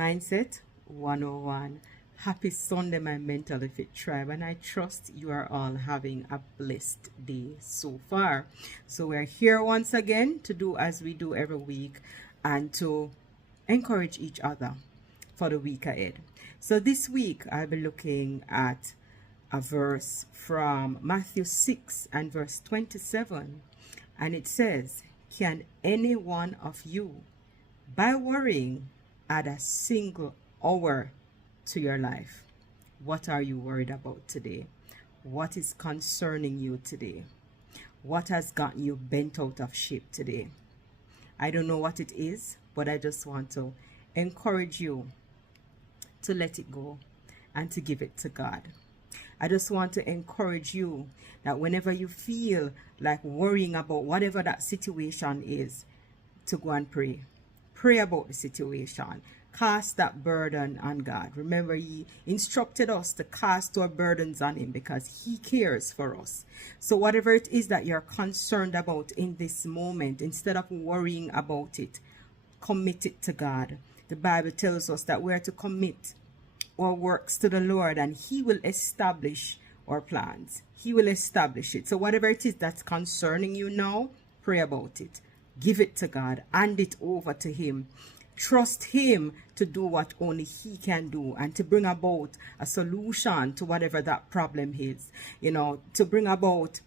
Mindset 101. Happy Sunday, my Mental Fit tribe, and I trust you are all having a blessed day so far. So we're here once again to do as we do every week and to encourage each other for the week ahead. So this week I'll be looking at a verse from Matthew 6 and verse 27, and it says, "Can any one of you, by worrying, add a single hour to your life?" What are you worried about today? What is concerning you today? What has gotten you bent out of shape today? I don't know what it is, but I just want to encourage you to let it go and to give it to God. I just want to encourage you that whenever you feel like worrying about whatever that situation is, to go and pray. Pray about the situation. Cast that burden on God. Remember, He instructed us to cast our burdens on Him because He cares for us. So whatever it is that you're concerned about in this moment, instead of worrying about it, commit it to God. The Bible tells us that we're to commit our works to the Lord, and He will establish our plans. He will establish it. So whatever it is that's concerning you now, pray about it. Give it to God. Hand it over to Him. Trust Him to do what only He can do and to bring about a solution to whatever that problem is. To bring about,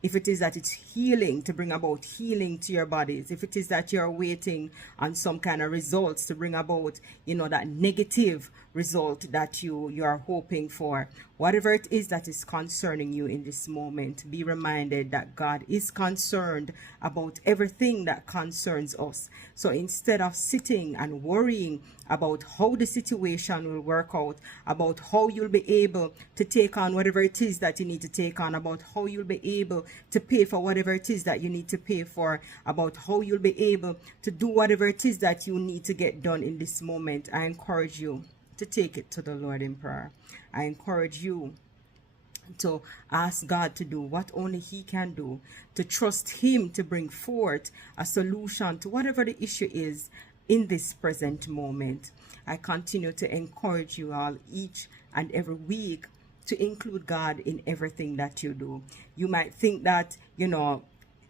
if it is that it's healing, to bring about healing to your bodies. If it is that you're waiting on some kind of results, to bring about, that negative result that you are hoping for. Whatever it is that is concerning you in this moment, be reminded that God is concerned about everything that concerns us. So instead of sitting and worrying about how the situation will work out, about how you'll be able to take on whatever it is that you need to take on, about how you'll be able to pay for whatever it is that you need to pay for, about how you'll be able to do whatever it is that you need to get done in this moment, I encourage you to take it to the Lord in prayer. I encourage you to ask God to do what only He can do, to trust Him to bring forth a solution to whatever the issue is in this present moment. I continue to encourage you all each and every week to include God in everything that you do. You might think that,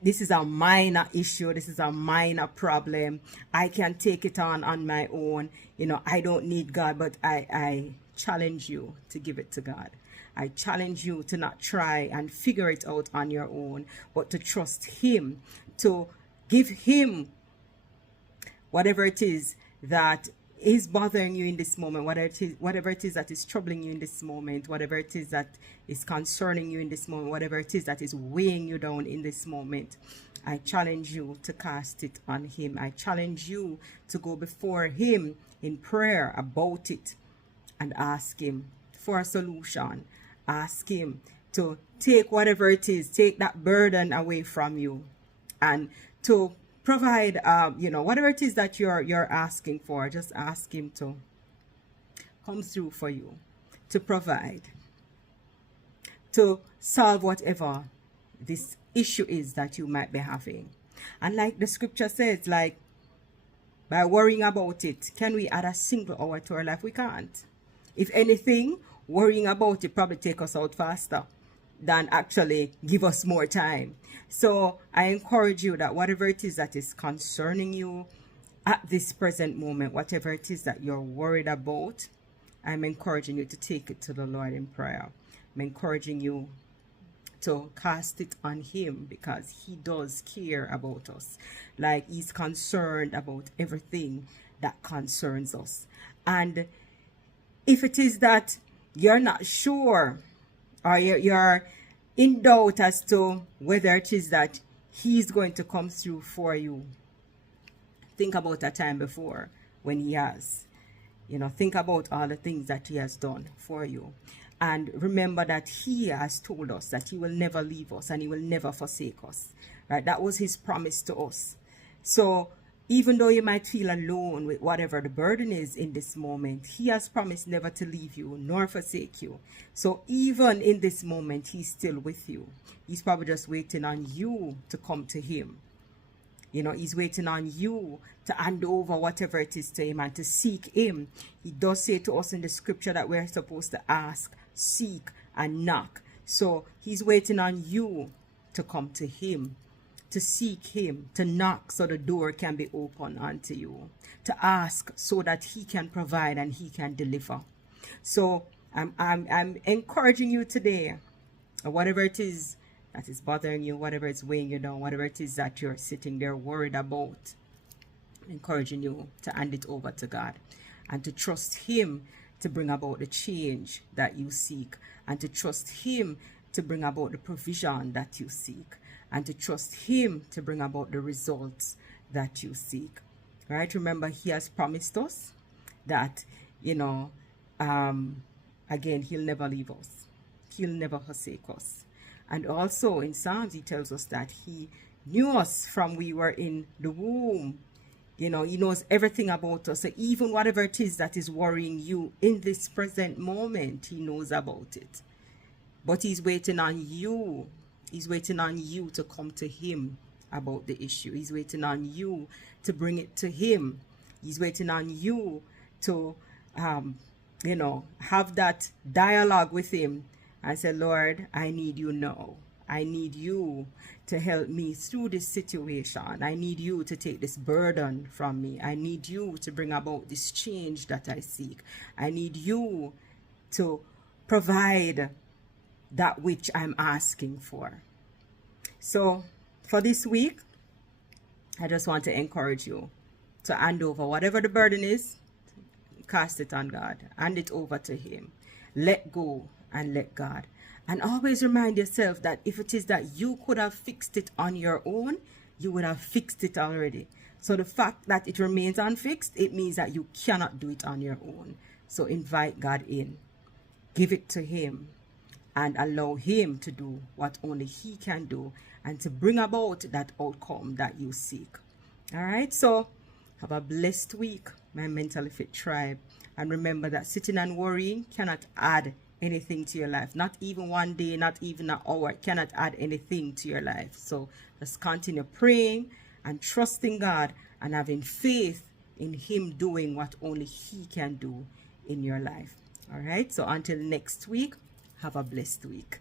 this is a minor issue, this is a minor problem, I can take it on my own, I don't need God, but I challenge you to give it to God. I challenge you to not try and figure it out on your own, but to trust Him, to give Him whatever it is that is bothering you in this moment, whatever it is that is troubling you in this moment, whatever it is that is concerning you in this moment, whatever it is that is weighing you down in this moment. I challenge you to cast it on Him. I challenge you to go before Him in prayer about it and ask Him for a solution. Ask Him to take whatever it is, take that burden away from you, and to provide, whatever it is that you're asking for. Just ask Him to come through for you, to provide, to solve whatever this issue is that you might be having. And like the scripture says, by worrying about it, can we add a single hour to our life? We can't. If anything, worrying about it probably take us out faster than actually give us more time. So I encourage you that whatever it is that is concerning you at this present moment, whatever it is that you're worried about, I'm encouraging you to take it to the Lord in prayer. I'm encouraging you to cast it on Him because He does care about us. He's concerned about everything that concerns us. And if it is that you're not sure, or you're in doubt as to whether it is that He's going to come through for you, think about a time before when He has. Think about all the things that He has done for you. And remember that He has told us that He will never leave us and He will never forsake us. Right? That was His promise to us. So even though you might feel alone with whatever the burden is in this moment, He has promised never to leave you nor forsake you. So even in this moment, He's still with you. He's probably just waiting on you to come to Him. You know, he's waiting on you to hand over whatever it is to him and to seek him. He does say to us in the scripture that we're supposed to ask, seek, and knock. So he's waiting on you to come to him, to seek him, to knock so the door can be opened unto you, to ask so that he can provide and he can deliver. So I'm encouraging you today, whatever it is that is bothering you, whatever is weighing you down, whatever it is that you're sitting there worried about, I'm encouraging you to hand it over to God and to trust him to bring about the change that you seek, and to trust him to bring about the provision that you seek, and to trust him to bring about the results that you seek. Right? Remember, he has promised us that, you know, again, he'll never leave us. He'll never forsake us. And also in Psalms, he tells us that he knew us from we were in the womb. You know, he knows everything about us. So even whatever it is that is worrying you in this present moment, he knows about it. But he's waiting on you. He's waiting on you to come to him about the issue. He's waiting on you to bring it to him. He's waiting on you to, you know, have that dialogue with him and say, Lord, I need you now. I need you to help me through this situation. I need you to take this burden from me. I need you to bring about this change that I seek. I need you to provide that which I'm asking for. So for this week, I just want to encourage you to hand over whatever the burden is, cast it on God, hand it over to him, let go and let God. And always remind yourself that if it is that you could have fixed it on your own, you would have fixed it already. So the fact that it remains unfixed, it means that you cannot do it on your own. So invite God in, give it to him, and allow him to do what only he can do, and to bring about that outcome that you seek. All right, so have a blessed week, my Mentally Fit tribe. And remember that sitting and worrying cannot add anything to your life. Not even one day, not even an hour, cannot add anything to your life. So just continue praying and trusting God and having faith in him doing what only he can do in your life. All right, so until next week, have a blessed week.